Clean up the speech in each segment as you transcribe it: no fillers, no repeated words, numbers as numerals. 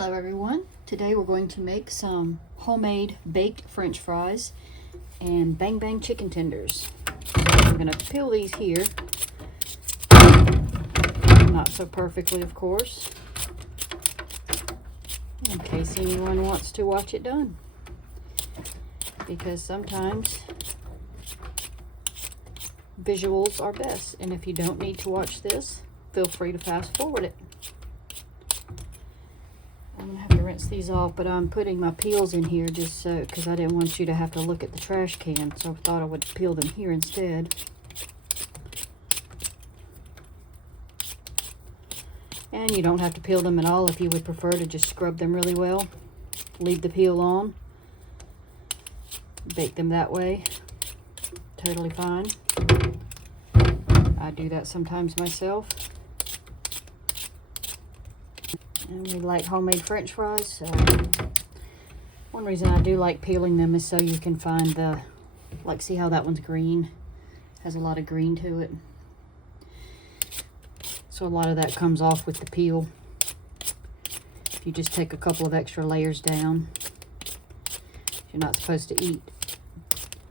Hello everyone. Today we're going to make some homemade baked french fries and bang bang chicken tenders. So I'm going to peel these here. Not so perfectly, of course, in case anyone wants to watch it done. Because sometimes visuals are best, and if you don't need to watch this, feel free to fast forward it. I'm gonna have to rinse these off, but I'm putting my peels in here just so, because I didn't want you to have to look at the trash can, so I thought I would peel them here instead. And you don't have to peel them at all if you would prefer to just scrub them really well. Leave the peel on. Bake them that way. Totally fine. I do that sometimes myself. And we like homemade french fries, so one reason I do like peeling them is so you can find the, like, see how that one's green? Has a lot of green to it. So a lot of that comes off with the peel. If you just take a couple of extra layers down. You're not supposed to eat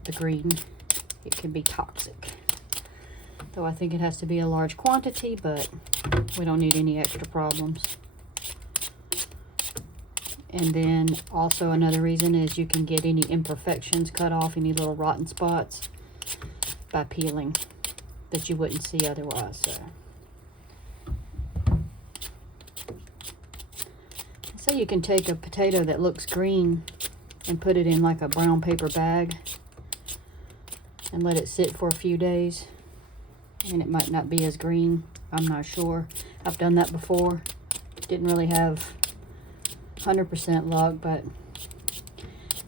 the green. It can be toxic. Though I think it has to be a large quantity, but we don't need any extra problems. And then also another reason is you can get any imperfections cut off, any little rotten spots, by peeling that you wouldn't see otherwise. So you can take a potato that looks green and put it in like a brown paper bag and let it sit for a few days, and it might not be as green. I'm not sure. I've done that before. Didn't really have 100% luck, but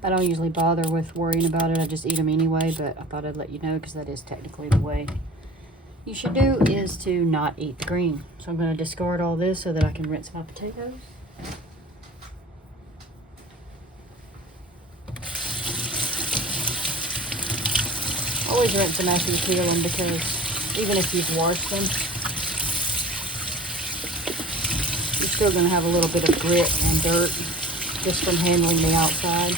I don't usually bother with worrying about it. I just eat them anyway, but I thought I'd let you know because that is technically the way you should do, is to not eat the green. So I'm going to discard all this so that I can rinse my potatoes. Always rinse them after you peel them, because even if you've washed them, you're still going to have a little bit of grit and dirt just from handling the outside.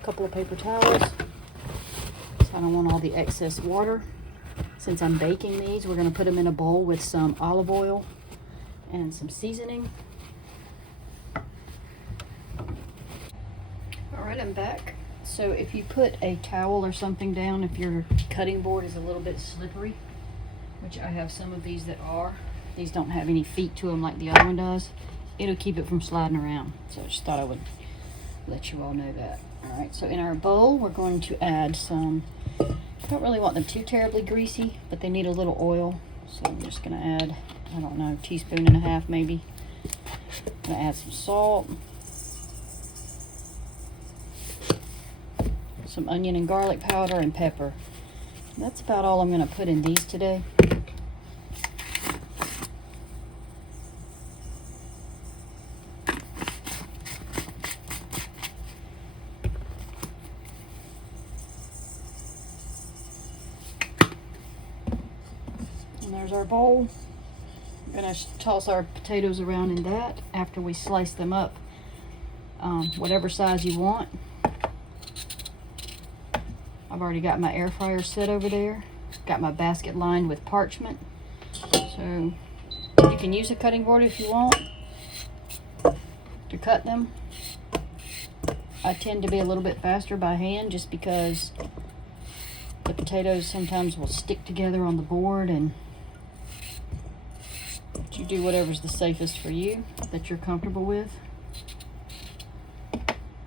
A couple of paper towels, so I don't want all the excess water. Since I'm baking these, we're going to put them in a bowl with some olive oil and some seasoning. Alright, I'm back. So if you put a towel or something down, if your cutting board is a little bit slippery, which I have some of these that are, these don't have any feet to them like the other one does, it'll keep it from sliding around. So I just thought I would let you all know that. Alright, so in our bowl, we're going to add some, I don't really want them too terribly greasy, but they need a little oil. So I'm just going to add, I don't know, 1.5 teaspoons maybe. I'm going to add some salt. Some onion and garlic powder and pepper. And that's about all I'm going to put in these today. And there's our bowl. I'm going to toss our potatoes around in that after we slice them up, whatever size you want. I've already got my air fryer set over there. Got my basket lined with parchment. So you can use a cutting board if you want to cut them. I tend to be a little bit faster by hand just because the potatoes sometimes will stick together on the board, and you do whatever's the safest for you, that you're comfortable with.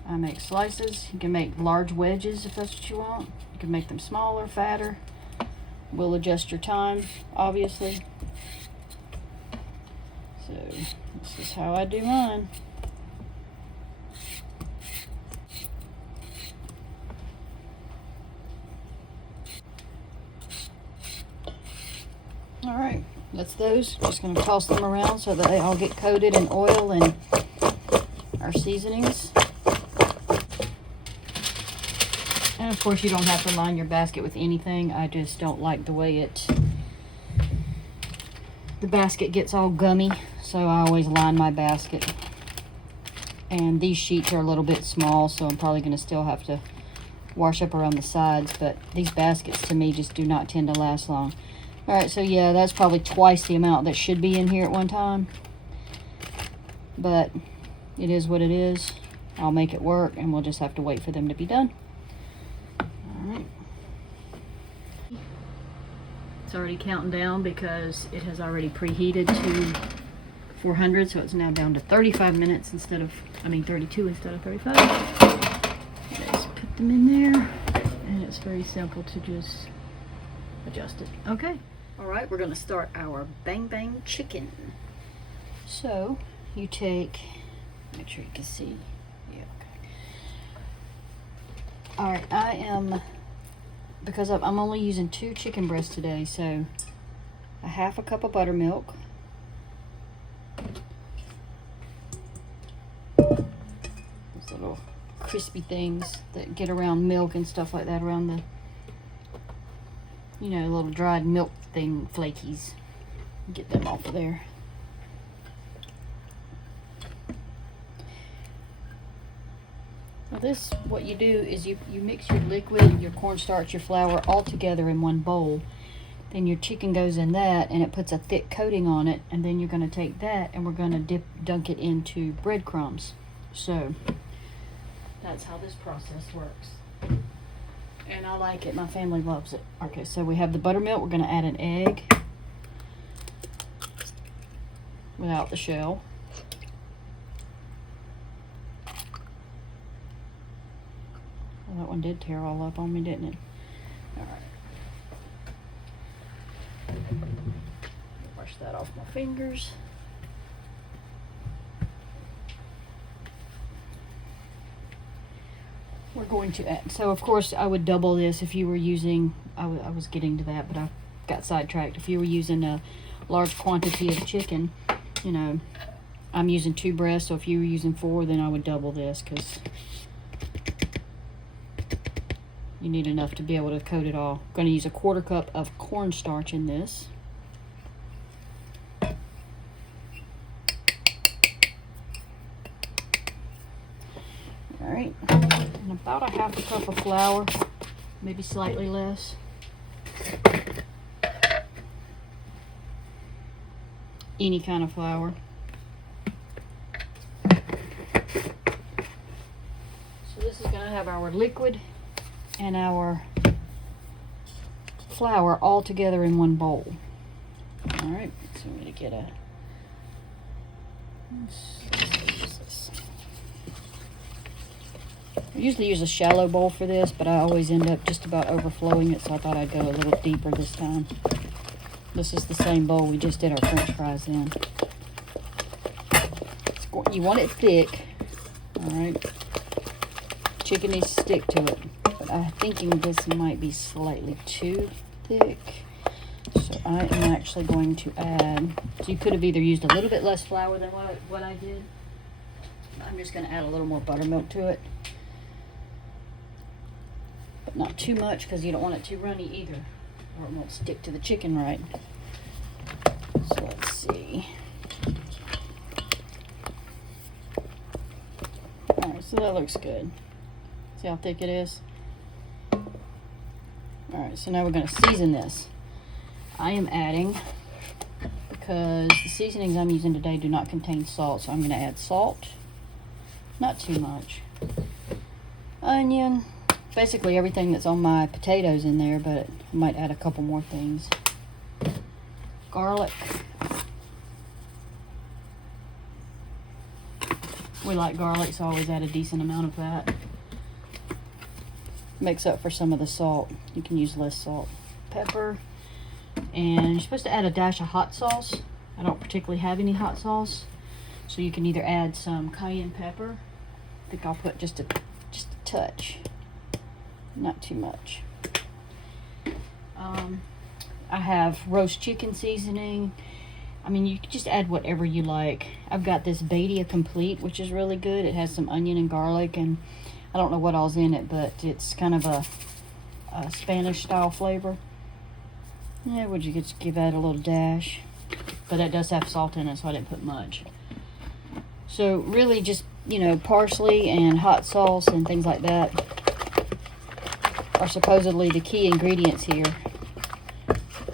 I make slices. You can make large wedges if that's what you want. You can make them smaller, fatter. We'll adjust your time, obviously. So this is how I do mine. All right, that's those. Just going to toss them around so that they all get coated in oil and our seasonings. And of course you don't have to line your basket with anything. I just don't like the way the basket gets all gummy, so I always line my basket. And these sheets are a little bit small, so I'm probably going to still have to wash up around the sides, but these baskets to me just do not tend to last long. All right, so yeah, that's probably twice the amount that should be in here at one time, but it is what it is. I'll make it work, and we'll just have to wait for them to be done. All right. It's already counting down because it has already preheated to 400, so it's now down to 35 minutes instead of, 32 instead of 35. Just put them in there, and it's very simple to just adjust it. Okay. All right, we're gonna start our bang bang chicken. So you take, make sure you can see. Yeah, okay. All right, because I'm only using 2 chicken breasts today, so a half a cup of buttermilk. Those little crispy things that get around milk and stuff like that, around the, little dried milk thing, flakies. Get them off of there. Now this, what you do is you mix your liquid, your cornstarch, your flour all together in one bowl. Then your chicken goes in that, and it puts a thick coating on it, and then you're going to take that and we're going to dunk it into breadcrumbs. So that's how this process works. And I like it. My family loves it. Okay, so we have the buttermilk. We're going to add an egg without the shell. Well, that one did tear all up on me, didn't it? All right. Wash that off my fingers. We're going to add, so of course I would double this if you were using, I was getting to that, but I got sidetracked. If you were using a large quantity of chicken, I'm using 2 breasts, so if you were using 4, then I would double this, because you need enough to be able to coat it all. I'm going to use a 1/4 cup of cornstarch in this. All right, and about a half a cup of flour, maybe slightly less. Any kind of flour. So this is going to have our liquid and our flour all together in one bowl. All right, so I'm going to get a, I usually use a shallow bowl for this, but I always end up just about overflowing it, so I thought I'd go a little deeper this time. This is the same bowl we just did our French fries in. You want it thick, all right? Chicken needs to stick to it, but I'm thinking this might be slightly too thick. So I am actually going to add, so you could have either used a little bit less flour than what I did. I'm just going to add a little more buttermilk to it. But not too much, because you don't want it too runny either, or it won't stick to the chicken right. So let's see. Alright, so that looks good. See how thick it is? Alright, so now we're going to season this. I am adding, because the seasonings I'm using today do not contain salt, so I'm going to add salt. Not too much. Onion. Basically everything that's on my potatoes in there, but I might add a couple more things. Garlic. We like garlic, so I always add a decent amount of that. Makes up for some of the salt. You can use less salt. Pepper. And you're supposed to add a dash of hot sauce. I don't particularly have any hot sauce, so you can either add some cayenne pepper. I think I'll put just a touch. Not too much. I have roast chicken seasoning. I mean, you can just add whatever you like. I've got this Badia Complete, which is really good. It has some onion and garlic, and I don't know what all's in it, but it's kind of a Spanish style flavor. Yeah, would you just give that a little dash? But that does have salt in it, so I didn't put much. So really just, you know, parsley and hot sauce and things like that are supposedly the key ingredients here.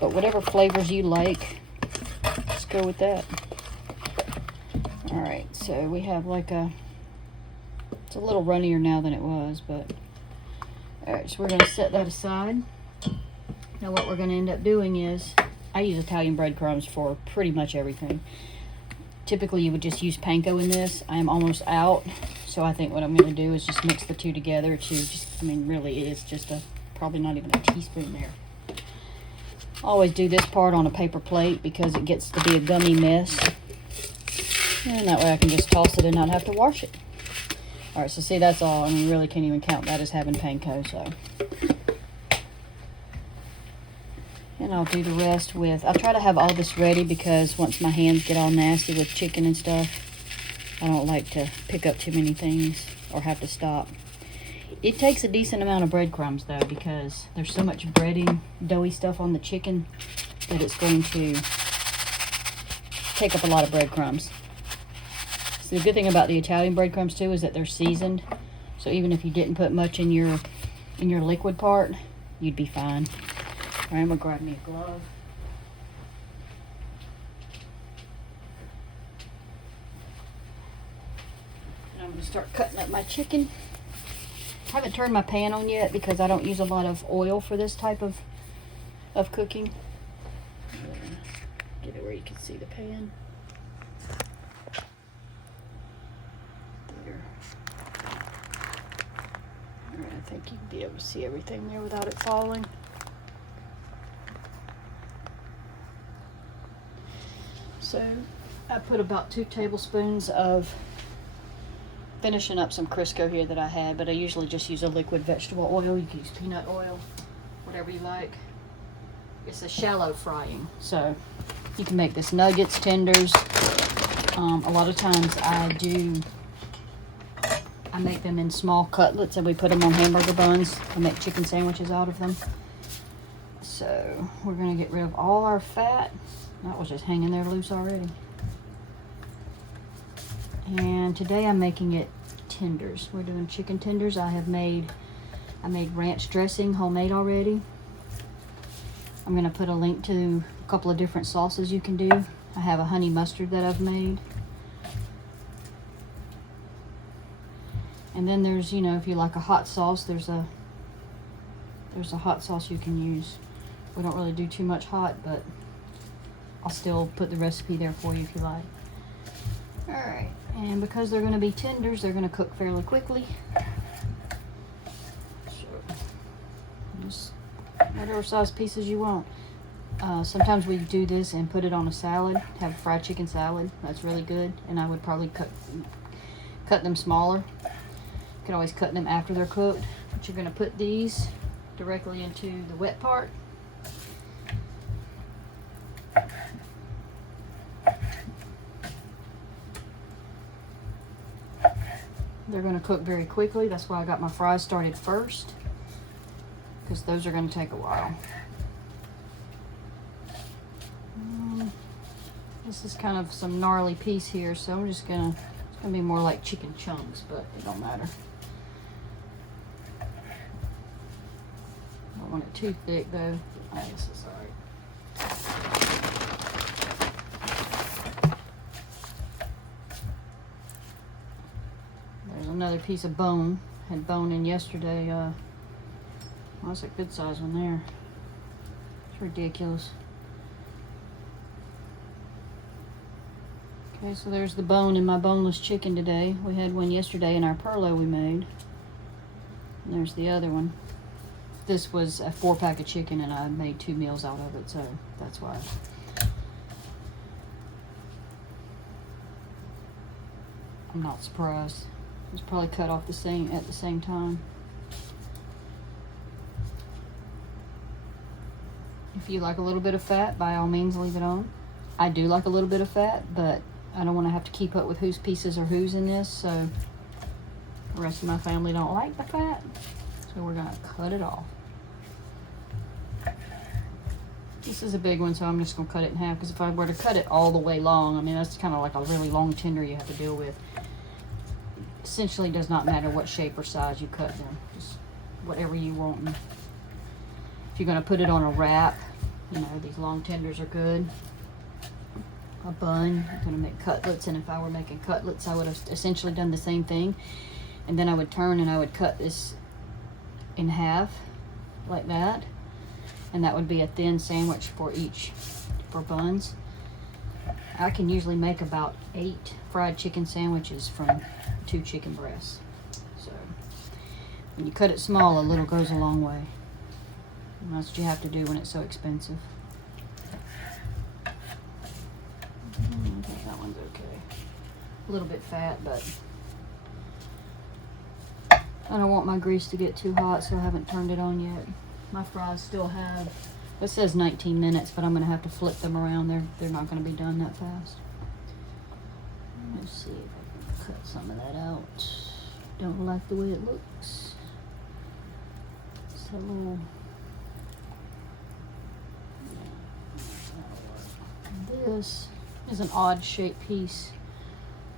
But whatever flavors you like, let's go with that. Alright, so we have like it's a little runnier now than it was, but alright, so we're going to set that aside. Now what we're going to end up doing is, I use Italian breadcrumbs for pretty much everything. Typically you would just use Panko in this. I am almost out, so I think what I'm going to do is just mix the two together to just, I mean, really it is just probably not even a teaspoon there. I always do this part on a paper plate because it gets to be a gummy mess. And that way I can just toss it and not have to wash it. Alright, so see, that's all. I mean, you really can't even count that as having Panko, so. And I'll do the rest with, I try to have all this ready because once my hands get all nasty with chicken and stuff, I don't like to pick up too many things or have to stop. It takes a decent amount of breadcrumbs though, because there's so much breading, doughy stuff on the chicken that it's going to take up a lot of breadcrumbs. So the good thing about the Italian breadcrumbs too is that they're seasoned. So even if you didn't put much in your liquid part, you'd be fine. All right, I'm gonna grab me a glove. And I'm gonna start cutting up my chicken. I haven't turned my pan on yet because I don't use a lot of oil for this type of cooking. Get it where you can see the pan. There. All right, I think you can be able to see everything there without it falling. So I put about 2 tablespoons of finishing up some Crisco here that I had, but I usually just use a liquid vegetable oil. You can use peanut oil, whatever you like. It's a shallow frying, so you can make this nuggets, tenders. A lot of times I make them in small cutlets and we put them on hamburger buns. I make chicken sandwiches out of them. So we're gonna get rid of all our fat. That was just hanging there loose already. And today I'm making it tenders. We're doing chicken tenders. I made ranch dressing homemade already. I'm gonna put a link to a couple of different sauces you can do. I have a honey mustard that I've made. And then there's, you know, if you like a hot sauce, there's a hot sauce you can use. We don't really do too much hot, but I'll still put the recipe there for you if you like. Alright, and because they're going to be tenders, they're going to cook fairly quickly. So, just whatever size pieces you want. Sometimes we do this and put it on a salad, have a fried chicken salad. That's really good, and I would probably cut them smaller. You can always cut them after they're cooked. But you're going to put these directly into the wet part. They're going to cook very quickly. That's why I got my fries started first, because those are going to take a while. This is kind of some gnarly piece here, so I'm just gonna, it's gonna be more like chicken chunks, but it don't matter. I don't want it too thick though. Oh, this is alright. There's another piece of bone. Had bone in yesterday. Well, that's a good size one there. It's ridiculous. Okay, so there's the bone in my boneless chicken today. We had one yesterday in our perlo we made. And there's the other one. This was a 4-pack of chicken and I made 2 meals out of it, so that's why. I'm not surprised. It was probably cut off at the same time. If you like a little bit of fat, by all means leave it on. I do like a little bit of fat, but I don't want to have to keep up with whose pieces are whose in this, so The rest of my family don't like the fat, so we're gonna cut it off. This is a big one, so I'm just gonna cut it in half, because if I were to cut it all the way long, I mean, that's kind of like a really long tender you have to deal with. Essentially does not matter what shape or size you cut them, just whatever you want. If you're gonna put it on a wrap, you know, these long tenders are good. A bun, I'm gonna make cutlets, and if I were making cutlets, I would have essentially done the same thing. And then I would turn and I would cut this in half, like that. And that would be a thin sandwich for buns. I can usually make about 8 fried chicken sandwiches from 2 chicken breasts. So when you cut it small, a little goes a long way. And that's what you have to do when it's so expensive. I think that one's okay. A little bit fat, but I don't want my grease to get too hot, so I haven't turned it on yet. My fries still have, it says 19 minutes, but I'm going to have to flip them around. They're not going to be done that fast. Let's see if I can cut some of that out. Don't like the way it looks. It's a little... This is an odd shaped piece.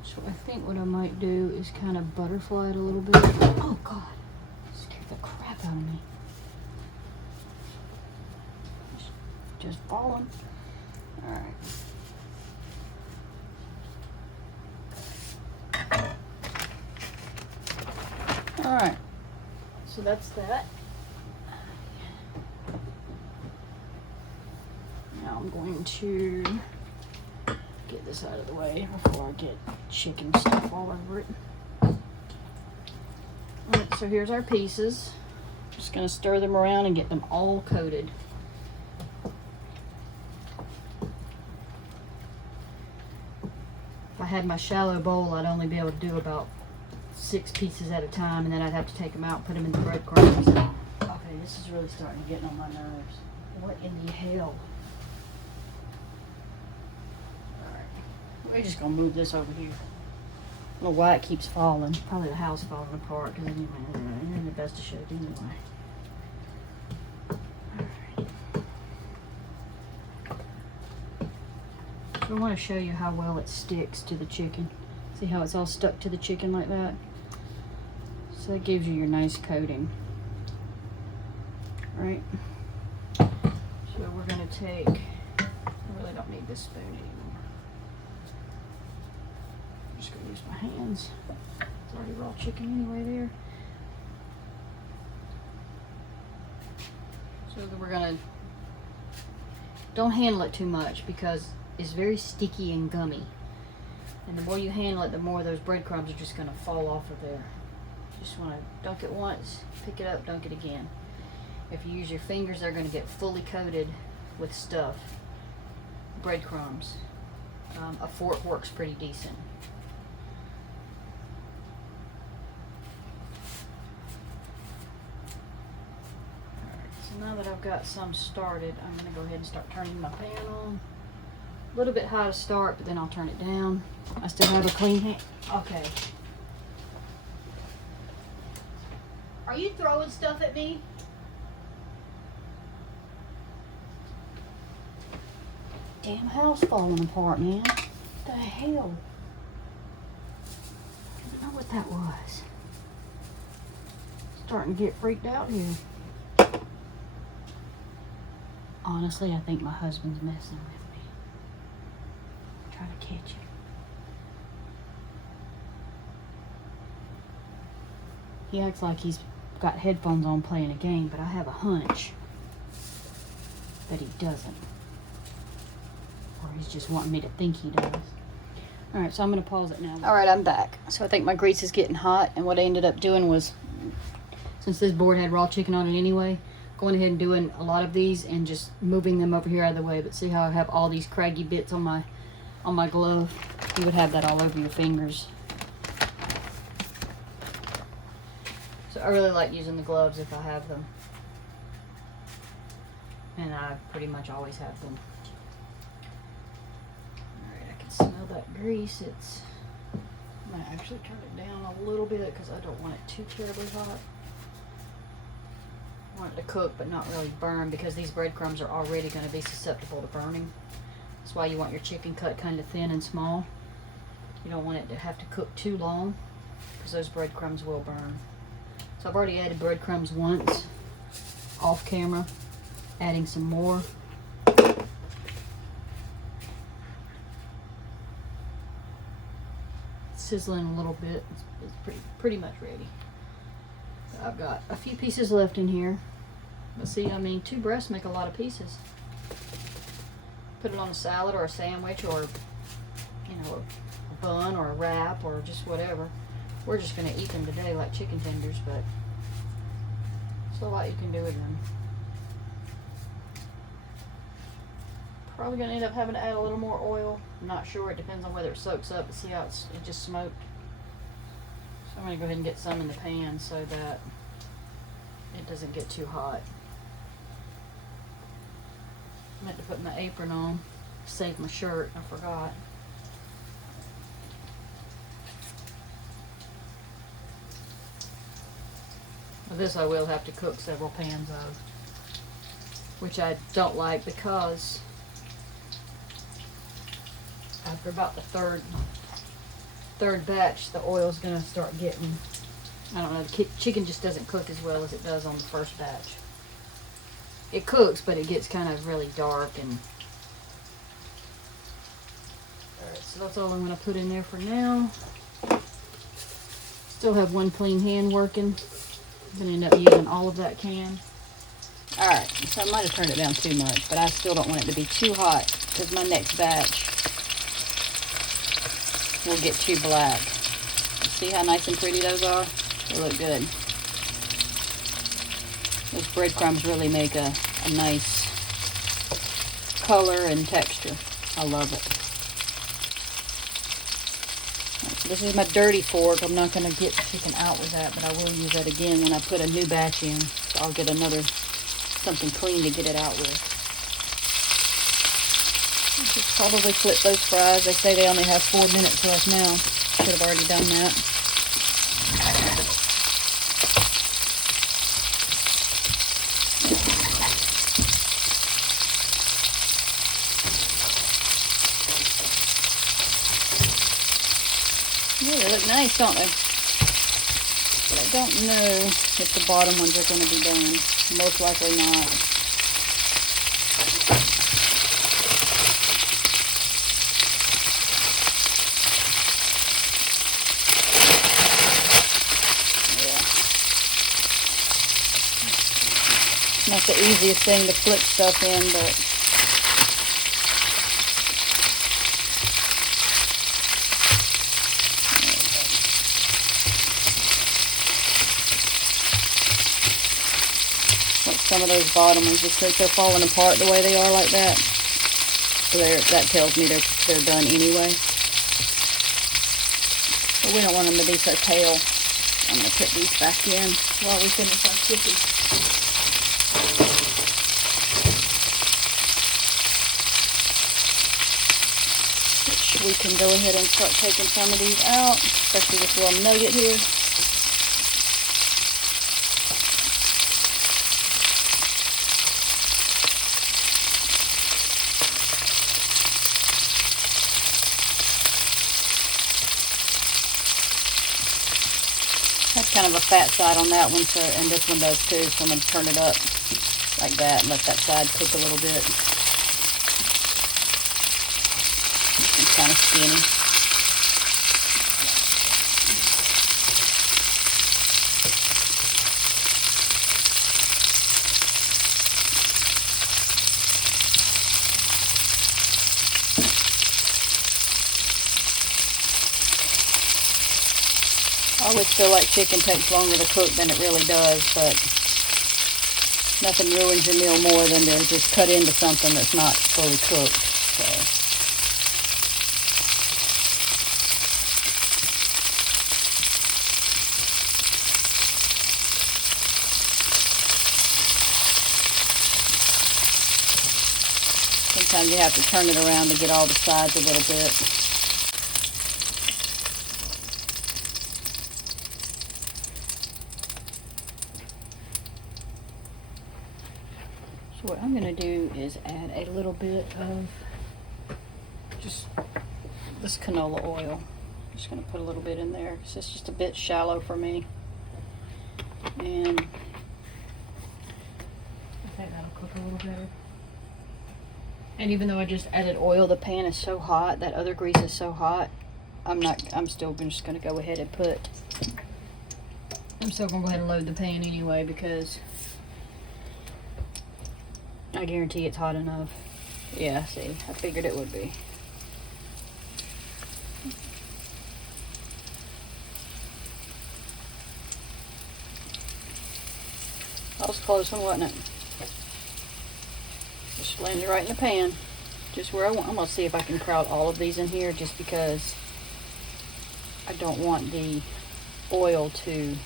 So I think what I might do is kind of butterfly it a little bit. Oh God, scared the crap out of me. Just falling. All right. All right. So that's that. Now I'm going to get this out of the way before I get chicken stuff all over it. Alright, so here's our pieces. Just gonna stir them around and get them all coated. If I had my shallow bowl, I'd only be able to do about 6 pieces at a time, and then I'd have to take them out and put them in the breadcrumbs. Okay, this is really starting to get on my nerves. What in the hell? We're just gonna move this over here. I don't know why it keeps falling. Probably the house falling apart, because you're in the best of shape anyway. Alright. So I want to show you how well it sticks to the chicken. See how it's all stuck to the chicken like that? So that gives you your nice coating. Right? So we're gonna take, I really don't need this spoon anymore. I'm just gonna use my hands. It's already raw chicken anyway there. So we're gonna, don't handle it too much because it's very sticky and gummy. And the more you handle it, the more those breadcrumbs are just gonna fall off of there. Just wanna dunk it once, pick it up, dunk it again. If you use your fingers, they're gonna get fully coated with stuff. Breadcrumbs. A fork works pretty decent. So now that I've got some started, I'm going to go ahead and start turning my pan on. A little bit high to start, but then I'll turn it down. I still have a clean hand. Okay. Are you throwing stuff at me? Damn house falling apart, man. What the hell? I don't know what that was. Starting to get freaked out here. Honestly, I think my husband's messing with me. Trying to catch him. He acts like he's got headphones on playing a game, but I have a hunch that he doesn't. Or he's just wanting me to think he does. Alright, so I'm going to pause it now. Alright, I'm back. So I think my grease is getting hot, and what I ended up doing was, since this board had raw chicken on it anyway, going ahead and doing a lot of these and just moving them over here out of the way. But see how I have all these craggy bits on my glove? You would have that all over your fingers. So I really like using the gloves if I have them. And I pretty much always have them. Alright, I can smell that grease. It's I'm going to actually turn it down a little bit because I don't want it too terribly hot. I want it to cook but not really burn, because these breadcrumbs are already going to be susceptible to burning. That's why you want your chicken cut kind of thin and small. You don't want it to have to cook too long, because those breadcrumbs will burn. So I've already added breadcrumbs once off camera, adding some more. Sizzling a little bit. It's pretty much ready. So I've got a few pieces left in here. But see, I mean, 2 breasts make a lot of pieces. Put it on a salad or a sandwich, or, you know, a bun or a wrap or just whatever. We're just going to eat them today like chicken tenders, but there's a lot you can do with them. Probably going to end up having to add a little more oil. I'm not sure. It depends on whether it soaks up. But see how it just smoked? So I'm going to go ahead and get some in the pan so that it doesn't get too hot. I meant to put my apron on. Save my shirt. I forgot. Well, this I will have to cook several pans of, which I don't like, because after about the third batch, the oil's gonna start getting, I don't know, the chicken just doesn't cook as well as it does on the first batch. It cooks, but it gets kind of really dark. And alright, so that's all I'm gonna put in there for now. Still have one clean hand working. I'm gonna end up using all of that can. Alright, so I might have turned it down too much, but I still don't want it to be too hot, because my next batch will get too black. See how nice and pretty those are? They look good. Those breadcrumbs really make a nice color and texture. I love it. Right, so this is my dirty fork. I'm not going to get the chicken out with that, but I will use that again when I put a new batch in. So I'll get something clean to get it out with. I should probably flip those fries. They say they only have 4 minutes left now. Should have already done that. Yeah, they look nice, don't they? But I don't know if the bottom ones are going to be done. Most likely not. Not the easiest thing to flip stuff in, but like some of those bottom ones, just since they're falling apart the way they are like that, that tells me they're done anyway. But we don't want them to be so pale. I'm going to put these back in while we finish our chicken. We can go ahead and start taking some of these out, especially this little nugget here. That's kind of a fat side on that one, so, and this one does too, so I'm going to turn it up like that and let that side cook a little bit. It's kind of skinny. I always feel like chicken takes longer to cook than it really does, but nothing ruins your meal more than to just cut into something that's not fully cooked. So. Sometimes you have to turn it around to get all the sides a little bit. what I'm going to do is add a little bit of just this canola oil. I'm just going to put a little bit in there because it's just a bit shallow for me. And I think that'll cook a little better. And even though I just added oil, the pan is so hot, that other grease is so hot, I'm still just going to go ahead and I'm still going to go ahead and load the pan anyway because I guarantee it's hot enough. Yeah, see, I figured it would be. That was a close one, wasn't it? Just landed right in the pan. Just where I want. I'm going to see if I can crowd all of these in here just because I don't want the oil to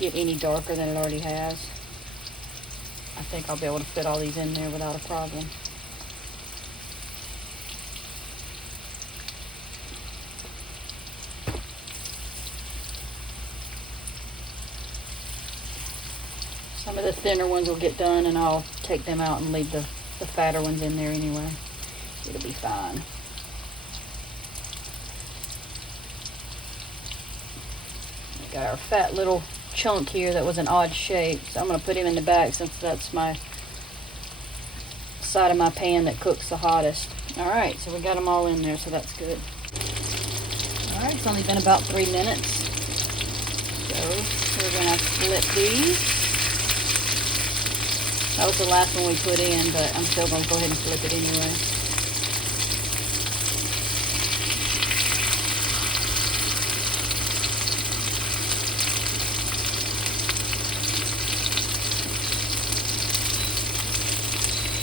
get any darker than it already has. I think I'll be able to fit all these in there without a problem. Some of the thinner ones will get done and I'll take them out and leave the fatter ones in there anyway. It'll be fine. We got our fat little chunk here that was an odd shape, so I'm going to put him in the back since that's my side of my pan that cooks the hottest. Alright, so we got them all in there, so that's good. Alright, it's only been about 3 minutes. So we're going to flip these. That was the last one we put in, but I'm still going to go ahead and flip it anyway.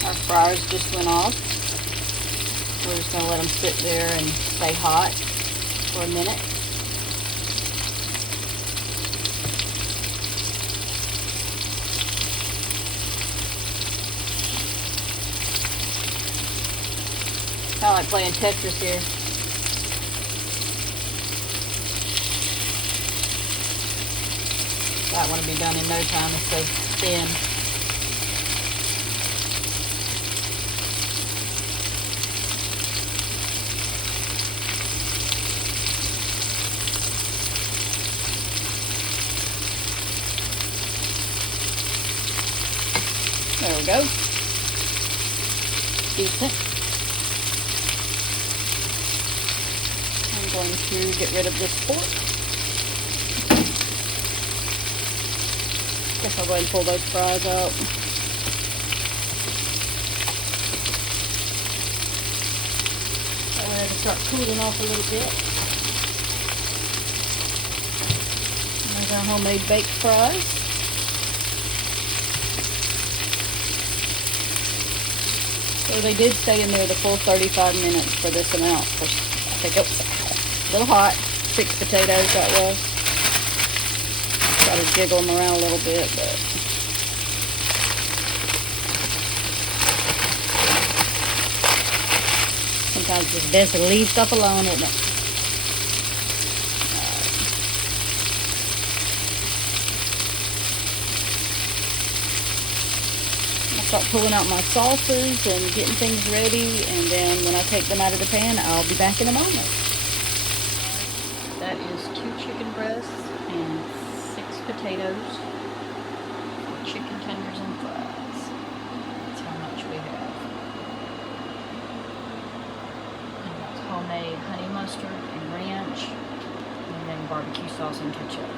Our fryers just went off. We're just going to let them sit there and stay hot for a minute. Kind of like playing Tetris here. That one will be done in no time. It's so thin. There we go. Decent. I'm going to get rid of this pork. Guess I'll go ahead and pull those fries out. That way I can start cooling off a little bit. And there's our homemade baked fries. So they did stay in there the full 35 minutes for this amount. I think it was a little hot. 6 potatoes that was. Try to jiggle them around a little bit, but sometimes it's best to leave stuff alone, isn't it? Start pulling out my sauces and getting things ready, and then when I take them out of the pan, I'll be back in a moment. That is 2 chicken breasts and 6 potatoes, 4 chicken tenders and fries. That's how much we have. And that's homemade honey mustard and ranch, and then barbecue sauce and ketchup.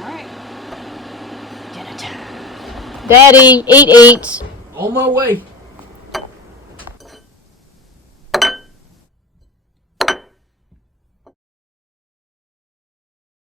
Alright, dinner time. Daddy, eat. On my way.